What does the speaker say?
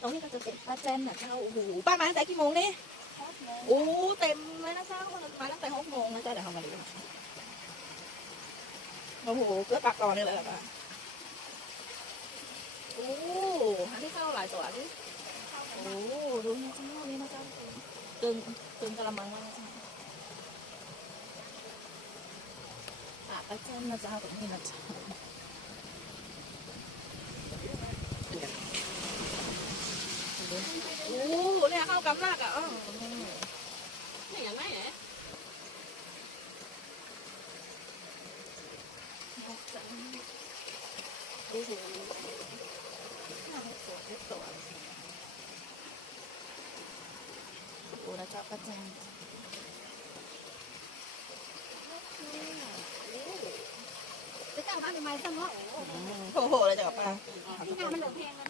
ตรงนี้ก็จะเป็นป้าแจนนะเจ้าโอ้โหป้ามาตั้งแต่กี่โมงนี่โอ้เต็มเลยนะเจ้ามาตั้งแต่หกโมงนะเจ้าเดี๋ยวเขามาดูโอ้โหเกือบปากก่อเนเลยเลยป้าโอ้อันนี้เข้าหลายตัวดิโอ้ดูนะเจ้านี่นะเจ้าตึงตึงกระมังแล้วนะเจ้าป้าแจนนะเจ้าตรงนี้นะเจ้า โอ้เนี่ยเข้ากำลักอะอ๋อไม่อย่างไรเนี่ยโอ้โหน่าสวยสวยโอ้นะจ๊ะป้าจังจะเจ้าบ้านเป็นไม้ซ้ำเนาะโอ้โหเลยจ้ะป้าที่งานมันเหลือเพลงนี่นางดู